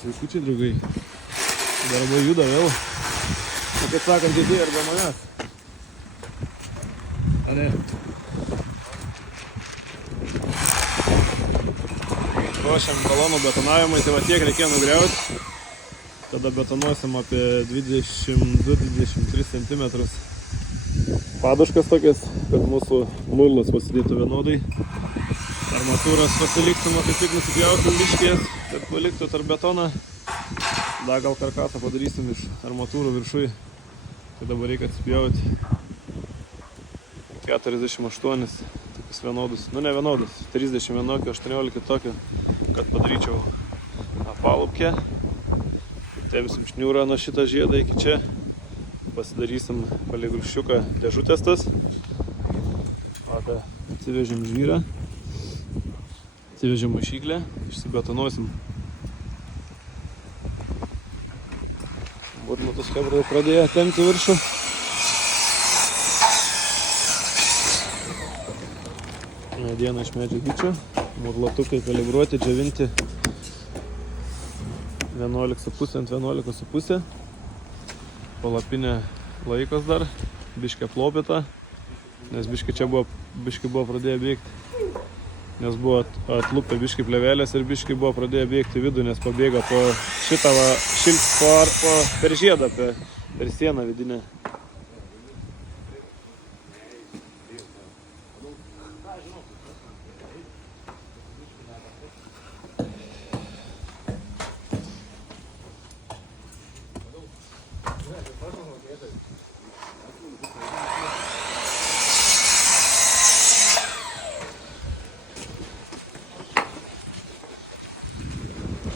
Sveikučiai, draugai. Darbai juda vėl. O kaip sakant, dėdė arba manęs. A ne? Ruošiam balono betonavimui, tai va tiek reikėjo nugriauti. Tada betonuosim apie 22-23 cm. Paduškas tokias, kad mūsų murlas pasidėtų vienodai. Armatūras pasiliksim, kaip tik nusipjausim biškės, kad paliktų tarp betoną. Dar gal karkasą padarysim iš armatūrų viršui. Tai dabar reikia atsipjauti 48 tokius vienodus, nu ne vienodus, 31, 18 tokio, kad padaryčiau apalupkę. Temsim šniūrą nuo šitą žiedą iki čia. Pasidarysim palei grūščiuką dėžutės tas. Tada atsivežim žvyrą. Atsivežim maišyklę, išsibetonuosim. Burnutus chebrai pradėjo tempti viršų. Mediena iš medžio gyčio. Murlatukai kalibruoti, džiovinti 11,5 ant 11,5. Palapinė laikos dar, biškė plopita, nes biškė čia buvo pradėję bėgti. Nes buvo atlupę biškį plevelės ir biškį buvo pradėję bėgti vidų, nes pabėga po šitą per žiedą, per sieną vidinę.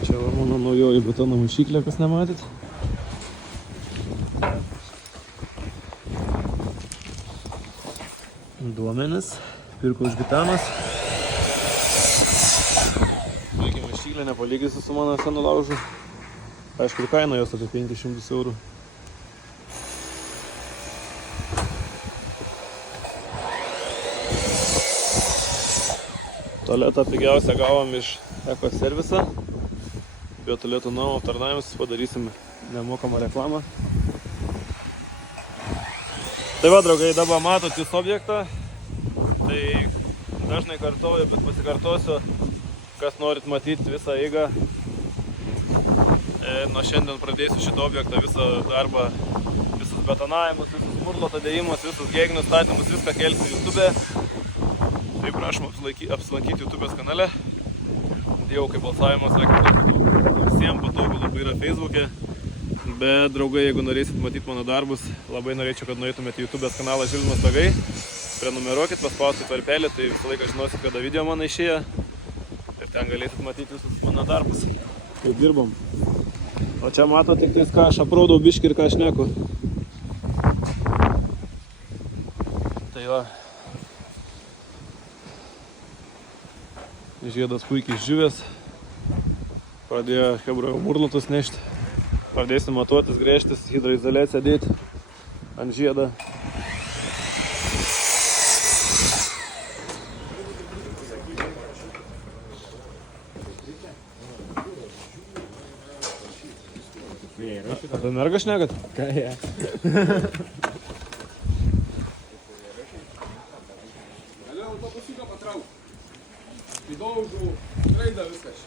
Čia va mano naujoji betono maišyklė, kas nematėt. Duomenis, pirko iš Gitanos. Puikiai maišyklė, nepalygysiu su mano senu laužu. Aišku, ir kaina jos apie 500 eurų. Tualetą pigiausią gavom iš Eko serviso. Biotualetų namų aptarnavimus padarysim nemokamą reklamą. Tai va, draugai, dabar matot jūs objektą. Tai dažnai kartoju, bet pasikartosiu, kas norit matyti visą eigą. Nuo šiandien pradėsiu šitą objektą, visą darbą, visus betonavimus, visus murlo tadėjimus, visus gėgnių statymus, viską kelsiu YouTube. Tai prašom apsilankyti YouTube'ės kanale. Jau kaip balsavimas, visiems patogu labai yra Facebook'e. Bet draugai, jeigu norėsit matyti mano darbus, labai norėčiau, kad nueitumėte YouTube'ės kanalą Žilvinas Stogai. Prenumeruokit, paspauskit varpelį, tai visą laiką žinosit, kada video mano išėję. Ir ten galėsit matyti visus mano darbus. Kaip dirbam. O čia matot tik tais, ką aš apraudau biškį ir ką aš šneku. Tai va. Žiedas puikiai išdžiūvęs. Pradėjo chebra murlatus nešti. Pradėsim matuotis, gręžtis, hidroizoliaciją dėti ant žiedą. Apie mergą šnekat? Ką jie? Galiu autobusiuką patraukti. Įdaužų, skraidą viskas.